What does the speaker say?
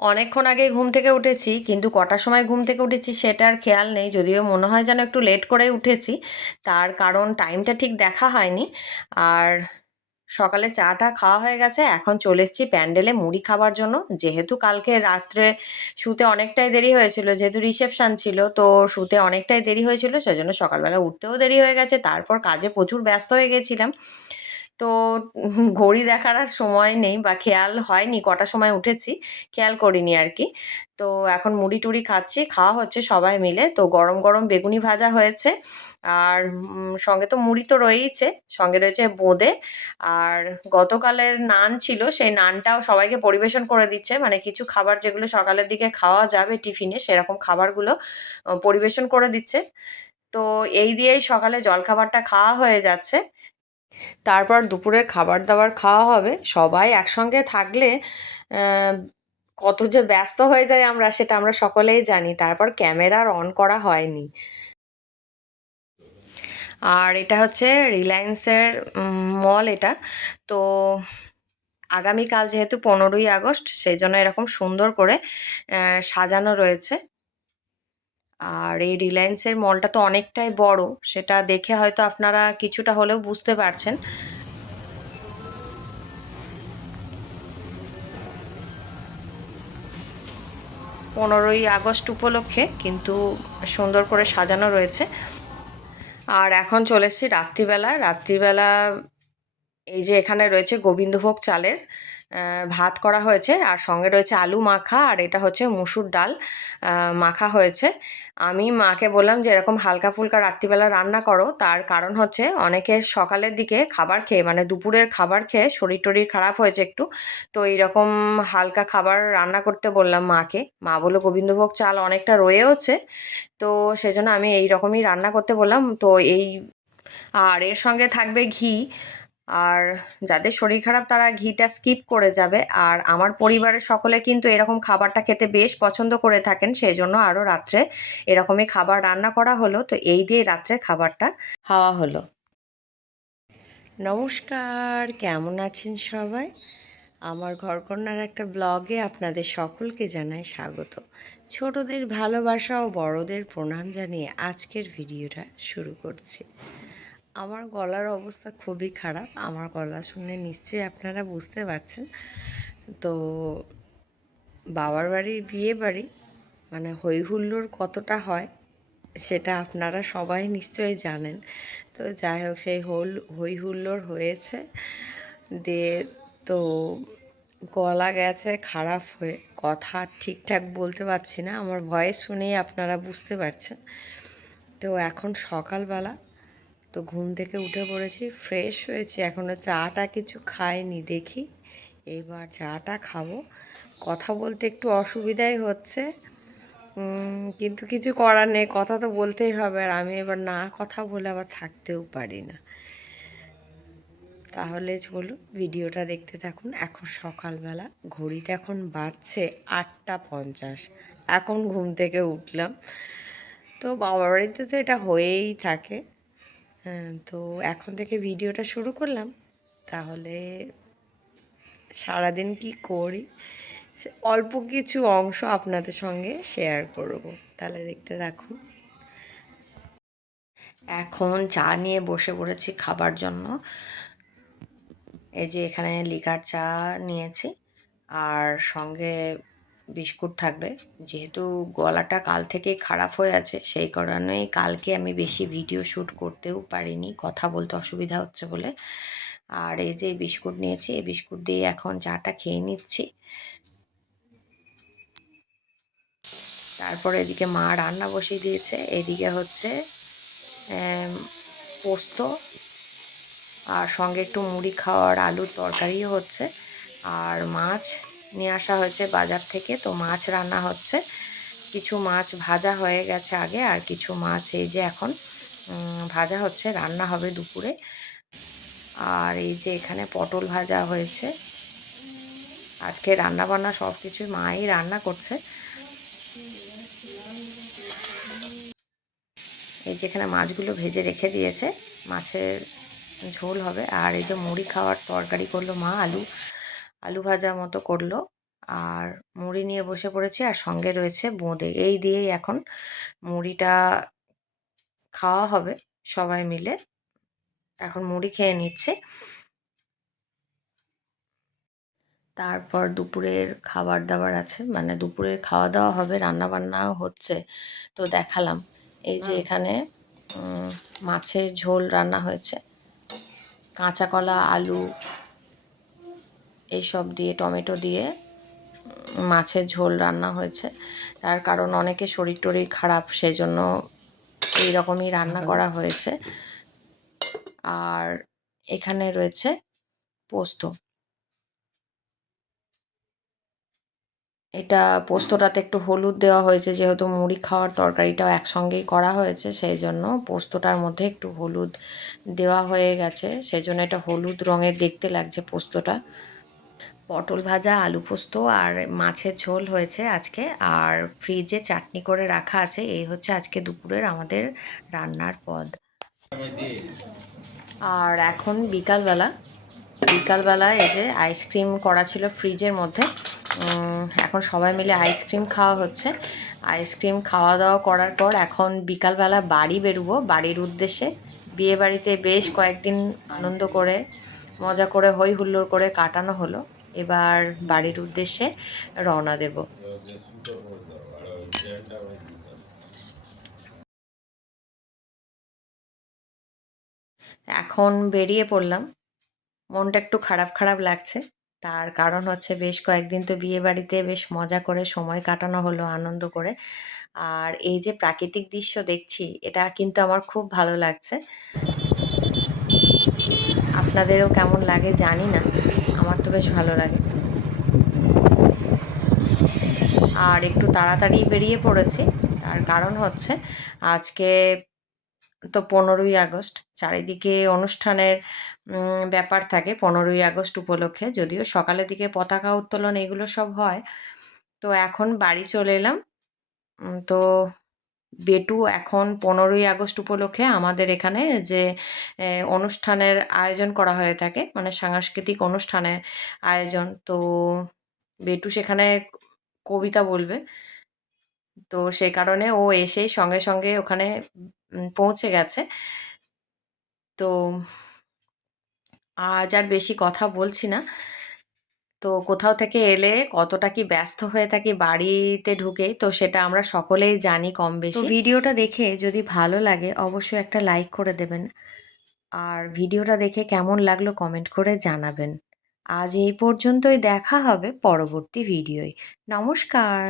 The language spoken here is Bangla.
অনেকক্ষণ আগে ঘুম থেকে উঠেছি, কিন্তু কটার সময় ঘুম থেকে উঠেছি সেটার খেয়াল নেই, যদিও মনে হয় যেন একটু লেট করে উঠেছি। তার কারণ টাইমটা ঠিক দেখা হয়নি। আর সকালে চাটা খাওয়া হয়ে গেছে, এখন চলে এসেছি প্যান্ডেলে মুড়ি খাবার জন্য। যেহেতু কালকে রাত্রে শুতে অনেকটাই দেরি হয়েছিল, যেহেতু রিসেপশান ছিল, তো শুতে অনেকটাই দেরি হয়েছিল, সেজন্য সকালবেলা উঠতেও দেরি হয়ে গেছে। তারপর কাজে প্রচুর ব্যস্ত হয়ে গেছিলাম। তো ঘড়ি দেখার আর সময় নেই বা খেয়াল হয়নি কটা সময় উঠেছি, খেয়াল করিনি আর কি। তো এখন মুড়ি টুড়ি খাচ্ছি, খাওয়া হচ্ছে সবাই মিলে। তো গরম গরম বেগুনি ভাজা হয়েছে, আর সঙ্গে তো মুড়ি তো রয়েইছে, সঙ্গে রয়েছে বোঁদে। আর গতকালের নান ছিল, সেই নানটাও সবাইকে পরিবেশন করে দিচ্ছে। মানে কিছু খাবার যেগুলো সকালের দিকে খাওয়া যাবে টিফিনে, সেরকম খাবারগুলো পরিবেশন করে দিচ্ছে। তো এই দিয়েই সকালে জলখাবারটা খাওয়া হয়ে যাচ্ছে। তারপর দুপুরে খাবার দাবার খাওয়া হবে। সবাই একসঙ্গে থাকলে কত যে ব্যস্ত হয়ে যায় আমরা, সেটা আমরা সকলেই জানি। তারপর ক্যামেরা আর অন করা হয়নি। আর এটা হচ্ছে রিলায়েন্সের মল এটা। তো আগামীকাল যেহেতু পনেরোই আগস্ট, সেই জন্য এরকম সুন্দর করে সাজানো রয়েছে। আর এই রিলায়েন্সের মলটা তো অনেকটাই বড়, সেটা দেখে হয়তো আপনারা কিছুটা হলেও বুঝতে পারছেন। পনেরোই আগস্ট উপলক্ষে কিন্তু সুন্দর করে সাজানো রয়েছে। আর এখন চলে এসেছি রাত্রিবেলা। রাত্রিবেলা এই যে এখানে রয়েছে গোবিন্দভোগ চালের। ভাত করা হয়েছে। আর সঙ্গে রয়েছে আলু মাখা, আর এটা হচ্ছে মুসুর ডাল মাখা হয়েছে। আমি মাকে বললাম যে, এরকম হালকা ফুলকা রাত্রিবেলা রান্না করো। তার কারণ হচ্ছে অনেকের সকালের দিকে খাবার খেয়ে মানে দুপুরের খাবার খেয়ে শরীর টরীর খারাপ হয়েছে একটু। তো এইরকম হালকা খাবার রান্না করতে বললাম মাকে। মা বলল, গোবিন্দভোগ চাল অনেকটা রয়েওছে। তো সেজন্য আমি এই রকমই রান্না করতে বললাম। তো এই, আর এর সঙ্গে থাকবে ঘি। আর যাদের শরীর খারাপ তারা ঘিটা স্কিপ করে যাবে। আর আমার পরিবারের সকলে কিন্তু এরকম খাবারটা খেতে বেশ পছন্দ করে থাকেন সেই জন্য আরও রাত্রে এরকমই খাবার রান্না করা হলো। তো এই দিয়ে রাত্রে খাবারটা খাওয়া হলো। নমস্কার, কেমন আছেন সবাই? আমার ঘরকন্যার একটা ব্লগে আপনাদের সকলকে জানাই স্বাগত। ছোটদের ভালোবাসা ও বড়দের প্রণাম জানিয়ে আজকের ভিডিওটা শুরু করছি। আমার গলার অবস্থা খুবই খারাপ। আমার গলা শুনে নিশ্চয়ই আপনারা বুঝতে পারছেন। তো বাবার বাড়ির বিয়ে বাড়ি মানে হই হুল্লোড় কতটা হয়, সেটা আপনারা সবাই নিশ্চয়ই জানেন। তো যাই হোক, সেই হল হই হুল্লোড় হয়েছে। দিয়ে তো গলা গেছে খারাপ হয়ে, কথা ঠিকঠাক বলতে পারছি না। আমার ভয়েস শুনেই আপনারা বুঝতে পারছেন। তো এখন সকালবেলা তো ঘুম থেকে উঠে পড়েছি ফ্রেশ হয়েছি। এখনও চাটা কিছু খাইনি, দেখি। এবার চাটা খাব। কথা বলতে একটু অসুবিধাই হচ্ছে। কিন্তু কিছু করার নেই, কথা তো বলতেই হবে। আর আমি এবার না কথা বলে আবার থাকতেও পারি না। তাহলে চলুন, ভিডিওটা দেখতে থাকুন। এখন সকালবেলা ঘড়িতে এখন বাড়ছে আটটা পঞ্চাশ। এখন ঘুম থেকে উঠলাম। তো বাবার বাড়িতে তো এটা হয়েই থাকে। তো এখন থেকে ভিডিওটা শুরু করলাম। তাহলে সারাদিন কি করি? অল্প কিছু অংশ আপনাদের সঙ্গে শেয়ার করব। তাহলে দেখতে থাকুন। এখন চা নিয়ে বসে পড়েছি খাবার জন্য। এই যে এখানে লিকার চা নিয়েছি। আর সঙ্গে বিস্কুট থাকবে। যেহেতু গলাটা কাল থেকে খারাপ হয়ে আছে, সেই কারণেই কালকে আমি বেশি ভিডিও শ্যুট করতেও পারিনি, কথা বলতে অসুবিধা হচ্ছে বলে। আর এই যে বিস্কুট নিয়েছি, এই বিস্কুট দিয়ে এখন চাটা খেয়ে নিচ্ছি। তারপর এদিকে মা রান্না বসিয়ে দিয়েছে, এদিকে হচ্ছে পোস্ত আর সঙ্গে একটু মুড়ি খাওয়ার আলুর তরকারিও হচ্ছে। আর মাছ নিয়ে আসা হয়েছে বাজার থেকে। তো মাছ রান্না হচ্ছে। কিছু মাছ ভাজা হয়ে গেছে আগে, আর কিছু মাছ এই যে এখন ভাজা হচ্ছে, রান্না হবে দুপুরে। আর এই যে এখানে পটল ভাজা হয়েছে। আজকে রান্না বান্না সব কিছুই মাই রান্না করছে। এই যেখানে মাছগুলো ভেজে রেখে দিয়েছে। মাছের ঝোল হবে। আর এই যে মুড়ি খাওয়ার তরকারি করল মা আলু। আলু ভাজা মতো করল। আর মুড়ি নিয়ে বসে পড়েছি আর সঙ্গে রয়েছে বোঁদে। এই দিয়েই এখন মুড়িটা খাওয়া হবে সবাই মিলে। এখন মুড়ি খেয়ে নিচ্ছে। তারপর দুপুরের খাবার দাবার আছে। মানে দুপুরের খাওয়া দাওয়া হবে রান্না বান্নাও হচ্ছে। তো দেখালাম। এই যে এখানে মাছের ঝোল রান্না হয়েছে। কাঁচা কলা আলু এইসব দিয়ে টমেটো দিয়ে মাছের ঝোল রান্না হয়েছে। তার কারণ অনেকে শরীর টরীর খারাপ সেজন্য এই রকমই রান্না করা হয়েছে। আর এখানে রয়েছে পোস্ত। এটা পোস্তটাতে একটু হলুদ দেওয়া হয়েছে যেহেতু মুড়ি খাওয়ার তরকারিটাও একসঙ্গেই করা হয়েছে সেই জন্য পোস্তটার মধ্যে একটু হলুদ দেওয়া হয়ে গেছে। সেই জন্য এটা হলুদ রঙের দেখতে লাগছে পোস্তটা। পটল ভাজা, আলু পোস্ত আর মাছের ঝোল হয়েছে আজকে। আর ফ্রিজে চাটনি করে রাখা আছে, এই হচ্ছে আজকে দুপুরের আমাদের রান্নার পদ। আর এখন বিকালবেলা বিকালবেলা এই যে আইসক্রিম করা ছিল ফ্রিজের মধ্যে। এখন সবাই মিলে আইসক্রিম খাওয়া হচ্ছে। আইসক্রিম খাওয়া দাওয়া করার পর এখন বিকালবেলা বাড়ি বেরোবো। বাড়ির উদ্দেশ্যে বিয়ে বাড়িতে বেশ কয়েকদিন আনন্দ করে, মজা করে হই হুল্লোড় করে কাটানো হলো। এবার বাড়ির উদ্দেশ্যে রওনা দেব। এখন বেরিয়ে পড়লাম। মনটা একটু খারাপ খারাপ লাগছে। তার কারণ হচ্ছে বেশ কয়েকদিন তো বিয়ে বাড়িতে বেশ মজা করে সময় কাটানো হলো, আনন্দ করে। আর এই যে প্রাকৃতিক দৃশ্য দেখছি, এটা কিন্তু আমার খুব ভালো লাগছে। আপনাদেরও কেমন লাগে জানি না। আমার তো বেশ ভালো লাগে। আর একটু তাড়াতাড়ি বেরিয়ে পড়েছি। তার কারণ হচ্ছে, আজকে তো পনেরোই আগস্ট, চারিদিকে অনুষ্ঠানের ব্যাপার থাকে পনেরোই আগস্ট উপলক্ষে। যদিও সকালের দিকে পতাকা উত্তোলন এগুলো সব হয়। তো এখন বাড়ি চলে এলাম। তো বেটু এখন পনেরোই আগস্ট উপলক্ষে আমাদের এখানে যে অনুষ্ঠানের আয়োজন করা হয়ে থাকে মানে সাংস্কৃতিক অনুষ্ঠানের আয়োজন। তো বেটু সেখানে কবিতা বলবে। তো সেই কারণে ও এসেই সঙ্গে সঙ্গে ওখানে পৌঁছে গেছে। তো আজ আর বেশি কথা বলছি না। তো কোথাও থেকে এলে কতটা কি ব্যস্ত হয়ে থাকি বাড়িতে ঢুকে তো সেটা আমরা সকলেই জানি কম বেশি। ভিডিওটা দেখে যদি ভালো লাগে অবশ্যই একটা লাইক করে দেবেন। আর ভিডিওটা দেখে কেমন লাগল কমেন্ট করে জানাবেন। আজ এই পর্যন্তই দেখা হবে পরবর্তী ভিডিওয়। নমস্কার।